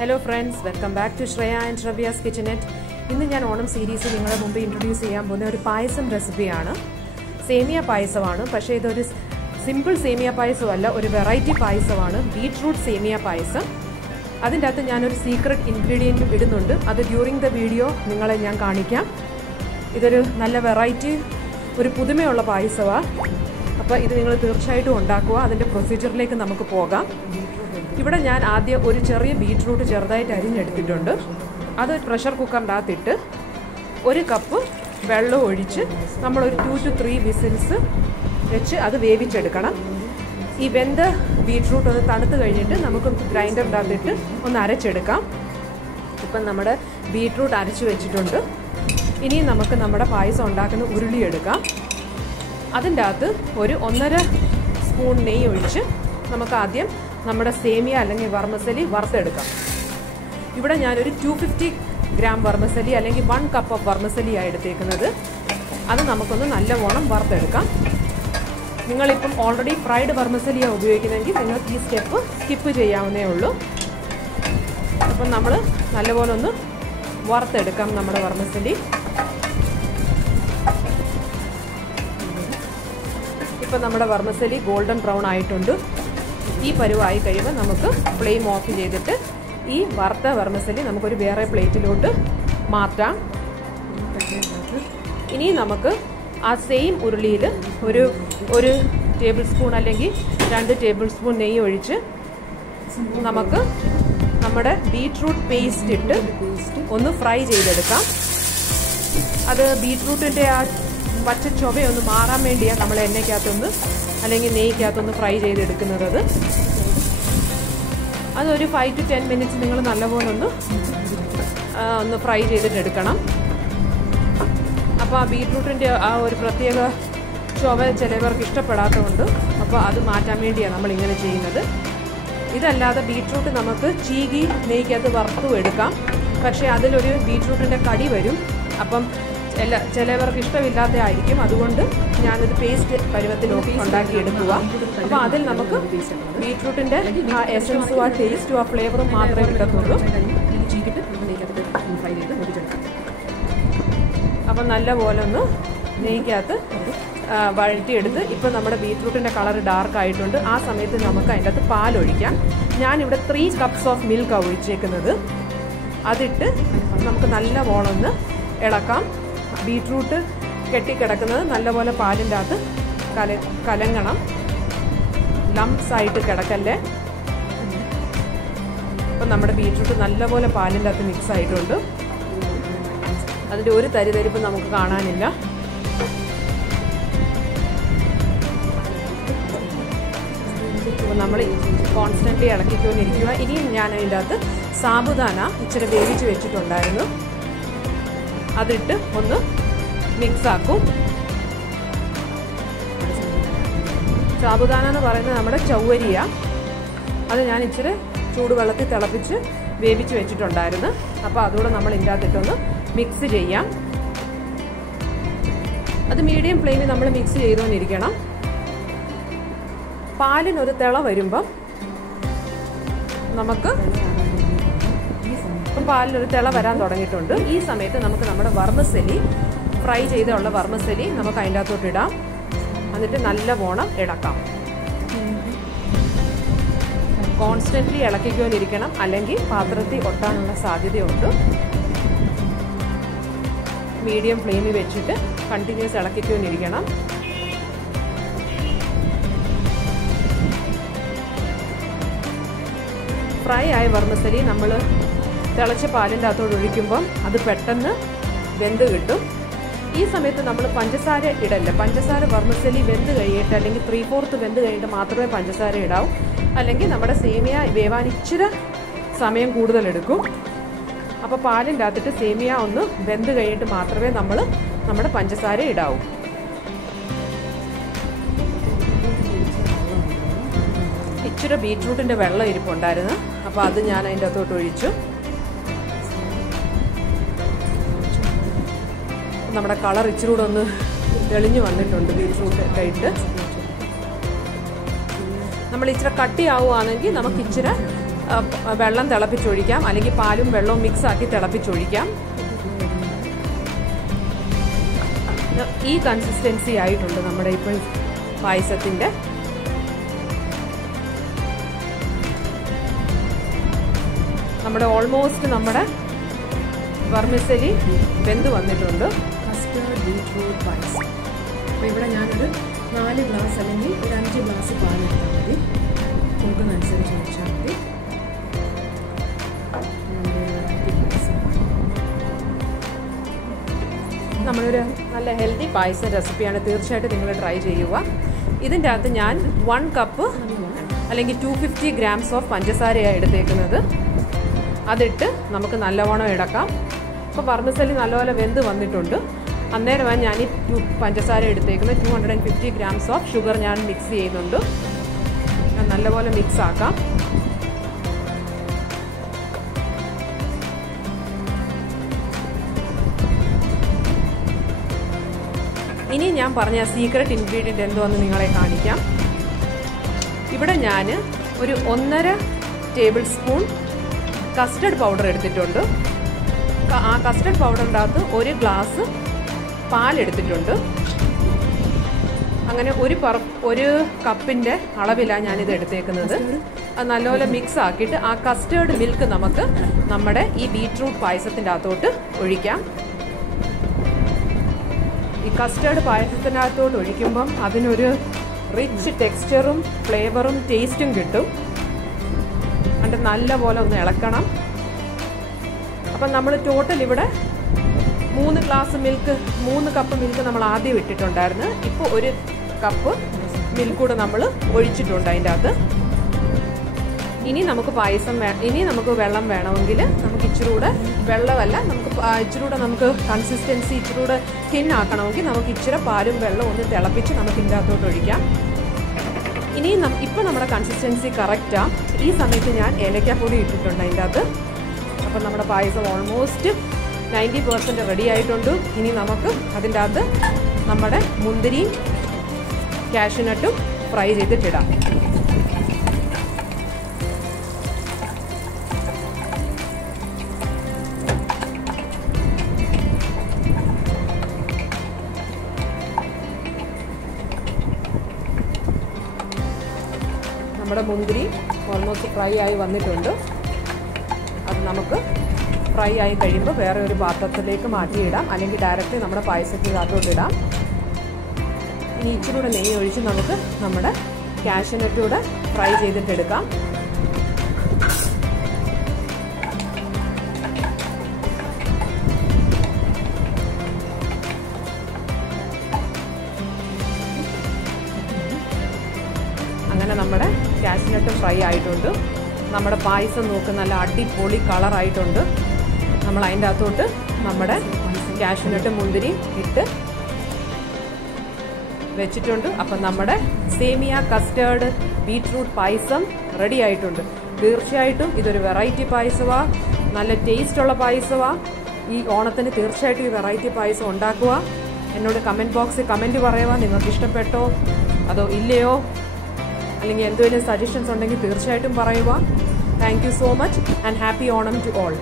Hello friends, welcome back to Shreya and Ravia's Kitchenette. ഇന്ന് ഞാൻ Onam series നിങ്ങളുടെ മുമ്പ് ഇൻട്രൊഡ്യൂസ് ചെയ്യാൻ പോകുന്ന ഒരു പായസം റെസിപ്പിയാണ്. സേമിയ പായസമാണ്. പക്ഷേ ഇതൊരു സിമ്പിൾ സേമിയ പായസമല്ല, ഒരു വെറൈറ്റി പായസമാണ്. ബീട്രൂട്ട് സേമിയ പായസം. അതിൻ്റെ അകത്ത് ഞാനൊരു സീക്രട്ട് ഇൻഗ്രീഡിയൻറ്റും ഇടുന്നുണ്ട്. അത് ഡ്യൂറിങ് ദ വീഡിയോ നിങ്ങളെ ഞാൻ കാണിക്കാം. ഇതൊരു നല്ല വെറൈറ്റി, ഒരു പുതുമയുള്ള പായസമാണ്. അപ്പോൾ ഇത് നിങ്ങൾ തീർച്ചയായിട്ടും ഉണ്ടാക്കുക. അതിൻ്റെ പ്രൊസീജിയറിലേക്ക് നമുക്ക് പോകാം. ഇവിടെ ഞാൻ ആദ്യം ഒരു ചെറിയ ബീട്രൂട്ട് ചെറുതായിട്ട് അരിഞ്ഞെടുത്തിട്ടുണ്ട്. അത് പ്രഷർ കുക്കറിൻ്റെ അകത്തിട്ട് 1 കപ്പ് വെള്ളം ഒഴിച്ച് നമ്മളൊരു 2 to 3 വിസിൽസ് വെച്ച് അത് വേവിച്ചെടുക്കണം. ഈ വെന്ത ബീട്രൂട്ട് ഒന്ന് തണുത്ത് കഴിഞ്ഞിട്ട് നമുക്ക് ഗ്രൈൻഡറിൻ്റെ അകത്തിട്ട് ഒന്ന് അരച്ചെടുക്കാം. ഇപ്പം നമ്മുടെ ബീട്രൂട്ട് അരച്ച് വെച്ചിട്ടുണ്ട്. ഇനി നമുക്ക് നമ്മുടെ പായസം ഉണ്ടാക്കുന്ന ഉരുളി എടുക്കാം. അതിൻ്റെ അകത്ത് ഒരു 1.5 സ്പൂൺ നെയ്യ് ഒഴിച്ച് നമുക്ക് ആദ്യം നമ്മുടെ സേമിയ അല്ലെങ്കിൽ വർമസലി വറുത്തെടുക്കാം. ഇവിടെ ഞാനൊരു 250 ഗ്രാം വർമസലി അല്ലെങ്കിൽ 1 കപ്പ് ഓഫ് വർമസലിയാണ് എടുത്തേക്കുന്നത്. അത് നമുക്കൊന്ന് നല്ലവണ്ണം വറുത്തെടുക്കാം. നിങ്ങളിപ്പം ഓൾറെഡി ഫ്രൈഡ് വർമസലിയാണ് ഉപയോഗിക്കുന്നതെങ്കിൽ നിങ്ങൾക്ക് ഈ സ്റ്റെപ്പ് സ്കിപ്പ് ചെയ്യാവുന്നേ ഉള്ളൂ. അപ്പം നമ്മൾ നല്ലപോലെ ഒന്ന് വറുത്തെടുക്കാം നമ്മുടെ വർമസലി. ഇപ്പം നമ്മുടെ വർമസലി ഗോൾഡൻ ബ്രൗൺ ആയിട്ടുണ്ട്. ഈ പരുവായി കഴിയുമ്പോൾ നമുക്ക് ഫ്ലെയിം ഓഫ് ചെയ്തിട്ട് ഈ വറുത്ത വർമസലി നമുക്കൊരു വേറെ പ്ലേറ്റിലോട്ട് മാറ്റാം. ഇനി നമുക്ക് ആ സെയിം ഉരുളിയിൽ ഒരു ടേബിൾ സ്പൂൺ അല്ലെങ്കിൽ 2 ടേബിൾ സ്പൂൺ നെയ്യ് ഒഴിച്ച് നമുക്ക് നമ്മുടെ ബീട്രൂട്ട് പേസ്റ്റ് ഇട്ട് ഒന്ന് ഫ്രൈ ചെയ്തെടുക്കാം. അത് ബീട്രൂട്ടിൻ്റെ ആ പച്ച ചൊവയൊന്ന് മാറാൻ വേണ്ടിയാണ് നമ്മൾ എണ്ണയ്ക്കകത്തൊന്ന് അല്ലെങ്കിൽ നെയ്ക്കകത്തൊന്ന് ഫ്രൈ ചെയ്തെടുക്കുന്നത്. അതൊരു 5 to 10 മിനിറ്റ്സ് നിങ്ങൾ നല്ലപോലെ ഒന്ന് ഫ്രൈ ചെയ്തിട്ടെടുക്കണം. അപ്പോൾ ആ ബീട്രൂട്ടിൻ്റെ ആ ഒരു പ്രത്യേക ചൊവ ചിലവർക്ക് ഇഷ്ടപ്പെടാത്തതുകൊണ്ട് അപ്പോൾ അത് മാറ്റാൻ വേണ്ടിയാണ് നമ്മളിങ്ങനെ ചെയ്യുന്നത്. ഇതല്ലാതെ ബീട്രൂട്ട് നമുക്ക് ചീകി നെയ്ക്കകത്ത് വറുത്തും എടുക്കാം. പക്ഷേ അതിലൊരു ബീട്രൂട്ടിൻ്റെ കടി വരും. അപ്പം ചിലവർക്ക് ഇഷ്ടമില്ലാത്തതായിരിക്കും. അതുകൊണ്ട് ഞാനത് പേസ്റ്റ് പരുവത്തിൽ ഉണ്ടാക്കിയെടുക്കുക. അപ്പോൾ അതിൽ നമുക്ക് ബീട്രൂട്ടിൻ്റെ ആ എസൻസും ആ ടേസ്റ്റും ആ ഫ്ലേവറും മാത്രമേ കിട്ടത്തുള്ളൂ. അപ്പം നല്ലപോലെ ഒന്ന് നെയ്ക്കകത്ത് വഴറ്റിയെടുത്ത് ഇപ്പം നമ്മുടെ ബീട്രൂട്ടിൻ്റെ കളർ ഡാർക്ക് ആയിട്ടുണ്ട്. ആ സമയത്ത് നമുക്ക് അതിൻ്റെ അകത്ത് പാലൊഴിക്കാം. ഞാനിവിടെ 3 കപ്സ് ഓഫ് മിൽക്കാണ് ഒഴിച്ചേക്കുന്നത്. അതിട്ട് നമുക്ക് നല്ലപോലെ ഒന്ന് ഇളക്കാം. ബീട്രൂട്ട് കെട്ടിക്കിടക്കുന്നത് നല്ലപോലെ പാലിൻ്റെ അകത്ത് കലങ്ങണം. ലംപ്സ് ആയിട്ട് കിടക്കല്ലേ. അപ്പം നമ്മുടെ ബീട്രൂട്ട് നല്ലപോലെ പാലിൻ്റെ അകത്ത് മിക്സ് ആയിട്ടുണ്ട്. അതിൻ്റെ ഒരു തരിതരിപ്പ് നമുക്ക് കാണാനില്ല. അപ്പോൾ നമ്മൾ കോൺസ്റ്റൻ്റ്ലി ഇളക്കിക്കൊണ്ടിരിക്കുക. ഇനിയും ഞാൻ അതിൻ്റെ അകത്ത് സാബുദാന ഇച്ചിരി വേവിച്ച് വെച്ചിട്ടുണ്ടായിരുന്നു. അതിട്ട് ഒന്ന് മിക്സാക്കും. സാബുദാന എന്ന് പറയുന്നത് നമ്മുടെ ചൗവരിയ. അത് ഞാൻ ഇച്ചിരി ചൂടുവെള്ളത്തിൽ തിളപ്പിച്ച് വേവിച്ച് വെച്ചിട്ടുണ്ടായിരുന്നു. അപ്പോൾ അതുകൂടെ നമ്മൾ ഇതിൻ്റെ അകത്തിട്ടൊന്ന് മിക്സ് ചെയ്യാം. അത് മീഡിയം ഫ്ലെയിമിൽ നമ്മൾ മിക്സ് ചെയ്തുകൊണ്ടിരിക്കണം. പാലിനൊരു തിള വരുമ്പം നമുക്ക് പാലിനൊരു തിള വരാൻ തുടങ്ങിയിട്ടുണ്ട്. ഈ സമയത്ത് നമുക്ക് നമ്മുടെ വർമസലി ഫ്രൈ ചെയ്തുള്ള വർമസലി നമുക്ക് അതിൻ്റെ അകത്തോട്ട് ഇടാം. എന്നിട്ട് നല്ലവണ്ണം ഇളക്കാം. കോൺസ്റ്റൻ്റ്ലി ഇളക്കിക്കൊണ്ടിരിക്കണം, അല്ലെങ്കിൽ പാത്രത്തിൽ ഒട്ടാനുള്ള സാധ്യതയുണ്ട്. മീഡിയം ഫ്ലെയിമിൽ വെച്ചിട്ട് കണ്ടിന്യൂസ് ഇളക്കിക്കൊണ്ടിരിക്കണം. ഫ്രൈ ആയ വർമസലി നമ്മൾ തിളച്ച പാലിൻ്റെ അകത്തോട് ഒഴിക്കുമ്പം അത് പെട്ടെന്ന് വെന്ത് കിട്ടും. ഈ സമയത്ത് നമ്മൾ പഞ്ചസാര ഇടല്ല. പഞ്ചസാര വർമസലി വെന്ത് കഴിയിട്ട് അല്ലെങ്കിൽ 3/4 വെന്ത് കഴിഞ്ഞിട്ട് മാത്രമേ പഞ്ചസാര ഇടാവൂ. അല്ലെങ്കിൽ നമ്മുടെ സേമിയ വേവാൻ ഇച്ചിരി സമയം കൂടുതലെടുക്കും. അപ്പോൾ പാലിൻ്റെ അകത്തിട്ട് സേമിയ ഒന്ന് വെന്ത് കഴിഞ്ഞിട്ട് മാത്രമേ നമ്മൾ നമ്മുടെ പഞ്ചസാര ഇടാവൂ. ഇച്ചിരി ബീട്രൂട്ടിൻ്റെ വെള്ളം ഇരിപ്പുണ്ടായിരുന്നു. അപ്പോൾ അത് ഞാൻ അതിൻ്റെ അകത്തോട്ട് ഒഴിച്ചു. നമ്മുടെ കളർ ഇച്ചിരി കൂടെ ഒന്ന് തെളിഞ്ഞു വന്നിട്ടുണ്ട് ബീട്രൂട്ട് ഇട്ട്. നമ്മൾ ഇച്ചിരി കട്ടിയാവുകയാണെങ്കിൽ നമുക്ക് ഇച്ചിരി വെള്ളം തിളപ്പിച്ചൊഴിക്കാം, അല്ലെങ്കിൽ പാലും വെള്ളവും മിക്സാക്കി തിളപ്പിച്ചൊഴിക്കാം. ഈ കൺസിസ്റ്റൻസി ആയിട്ടുണ്ട് നമ്മുടെ ഇപ്പോൾ പായസത്തിൻ്റെ. നമ്മുടെ ഓൾമോസ്റ്റ് നമ്മുടെ വെർമിസെലി വെന്ത് വന്നിട്ടുണ്ട്. കസ്റ്റേർഡ് ബീറ്റ്റൂട്ട് പായസം. അപ്പോൾ ഇവിടെ ഞാനൊരു 4 ഗ്ലാസ് അല്ലെങ്കിൽ ഒരു 5 ഗ്ലാസ് പാലെടുത്താൽ മതി. കൊടുക്കുന്നതനുസരിച്ച് വെച്ചാൽ മതി. നമ്മളൊരു നല്ല ഹെൽത്തി പായസം റെസിപ്പിയാണ്. തീർച്ചയായിട്ടും നിങ്ങൾ ട്രൈ ചെയ്യുക. ഇതിൻ്റെ അകത്ത് ഞാൻ 1 കപ്പ് അല്ലെങ്കിൽ 250 ഗ്രാംസ് ഓഫ് പഞ്ചസാരയാണ് എടുത്തേക്കുന്നത്. അതിട്ട് നമുക്ക് നല്ലവണ്ണം ഇളക്കാം. ഇപ്പോൾ വെർമിസെലി നല്ലപോലെ വെന്ത് വന്നിട്ടുണ്ട്. അന്നേരമാണ് ഞാൻ ഈ പഞ്ചസാര എടുത്തേക്കുന്നത്. 250 ഗ്രാംസ് ഓഫ് ഷുഗർ ഞാൻ മിക്സ് ചെയ്യുന്നുണ്ട്. നല്ലപോലെ മിക്സ് ആക്കാം. ഇനി ഞാൻ പറഞ്ഞ സീക്രട്ട് ഇൻഗ്രീഡിയൻറ്റ് എന്തുവെന്ന് നിങ്ങളെ കാണിക്കാം. ഇവിടെ ഞാൻ ഒരു 1.5 ടേബിൾ സ്പൂൺ കസ്റ്റർഡ് പൗഡർ എടുത്തിട്ടുണ്ട്. ആ കസ്റ്റർഡ് പൗഡറിൻ്റെ അകത്ത് 1 ഗ്ലാസ് പാലെടുത്തിട്ടുണ്ട്. അങ്ങനെ ഒരു കപ്പിൻ്റെ അളവിലാണ് ഞാനിത് എടുത്തേക്കുന്നത്. അത് നല്ലപോലെ മിക്സ് ആക്കിയിട്ട് ആ കസ്റ്റേർഡ് മിൽക്ക് നമുക്ക് നമ്മുടെ ഈ ബീറ്റ്റൂട്ട് പായസത്തിൻ്റെ അകത്തോട്ട് ഒഴിക്കാം. ഈ കസ്റ്റേർഡ് പായസത്തിൻ്റെ അകത്തോട്ട് ഒഴിക്കുമ്പം അതിനൊരു റിച്ച് ടെക്സ്ചറും ഫ്ലേവറും ടേസ്റ്റും കിട്ടും. എന്നിട്ട് നല്ലപോലെ ഒന്ന് ഇളക്കണം. അപ്പം നമ്മൾ ടോട്ടൽ ഇവിടെ 3 കപ്പ് മിൽക്ക് നമ്മൾ ആദ്യം ഇട്ടിട്ടുണ്ടായിരുന്നു. ഇപ്പോൾ 1 കപ്പ് മിൽക്ക് കൂടെ നമ്മൾ ഒഴിച്ചിട്ടുണ്ട് അതിൻ്റെ അകത്ത്. ഇനി നമുക്ക് വെള്ളം വേണമെങ്കിൽ നമുക്ക് ഇച്ചിരി കൂടെ വെള്ളമല്ല, നമുക്ക് കൺസിസ്റ്റൻസി ഇച്ചിരി കൂടെ തിൻ ആക്കണമെങ്കിൽ നമുക്ക് ഇച്ചിരി പാലും വെള്ളവും ഒന്ന് തിളപ്പിച്ച് നമുക്ക് ഇതിൻ്റെ അകത്തോട്ട് ഒഴിക്കാം. ഇനി ഇപ്പോൾ നമ്മുടെ കൺസിസ്റ്റൻസി കറക്റ്റാണ്. ഈ സമയത്ത് ഞാൻ ഏലക്കാപ്പൊടി ഇട്ടിട്ടുണ്ട് അതിൻ്റെ അകത്ത്. അപ്പം നമ്മുടെ പായസം ഓൾമോസ്റ്റ് 90% റെഡി ആയിട്ടുണ്ട്. ഇനി നമുക്ക് അതിൻ്റെ അകത്ത് നമ്മുടെ മുന്തിരിയും കാഷ്യൂനട്ടും ഫ്രൈ ചെയ്തിട്ടിടാം. നമ്മുടെ മുന്തിരി ഓൾമോസ്റ്റ് ഫ്രൈ ആയി വന്നിട്ടുണ്ട്. അത് നമുക്ക് ഫ്രൈ ആയി കഴിയുമ്പോൾ വേറെ ഒരു പാത്രത്തിലേക്ക് മാറ്റിയിടാം, അല്ലെങ്കിൽ ഡയറക്റ്റ്ലി നമ്മുടെ പായസത്തിനകത്തോട്ടിടാം. ഇനി ഇച്ചിരി കൂടെ നെയ്യ് ഒഴിച്ച് നമുക്ക് നമ്മുടെ കാഷ്യൂനട്ട് കൂടെ ഫ്രൈ ചെയ്തിട്ടെടുക്കാം. അങ്ങനെ നമ്മുടെ കാഷ്യൂനട്ട് ഫ്രൈ ആയിട്ടുണ്ട്. നമ്മുടെ പായസം നോക്ക് നല്ല അടിപൊളി കളറായിട്ടുണ്ട്. നമ്മൾ അതിൻ്റെ അകത്തോട്ട് നമ്മുടെ കാഷ്യൂനട്ട് മുന്തിരി ഇട്ട് വെച്ചിട്ടുണ്ട്. അപ്പം നമ്മുടെ സേമിയ കസ്റ്റേർഡ് ബീറ്റ്റൂട്ട് പായസം റെഡി ആയിട്ടുണ്ട്. തീർച്ചയായിട്ടും ഇതൊരു വെറൈറ്റി പായസമാണ്, നല്ല ടേസ്റ്റുള്ള പായസമാണ്. ഈ ഓണത്തിന് തീർച്ചയായിട്ടും ഈ വെറൈറ്റി പായസം ഉണ്ടാക്കുക. എന്നോട് കമൻറ്റ് ബോക്സിൽ കമൻറ്റ് പറയുക, നിങ്ങൾക്ക് ഇഷ്ടപ്പെട്ടോ അതോ ഇല്ലയോ, അല്ലെങ്കിൽ എന്തെങ്കിലും സജഷൻസ് ഉണ്ടെങ്കിൽ തീർച്ചയായിട്ടും പറയുക. Thank you so much and happy Onam to all.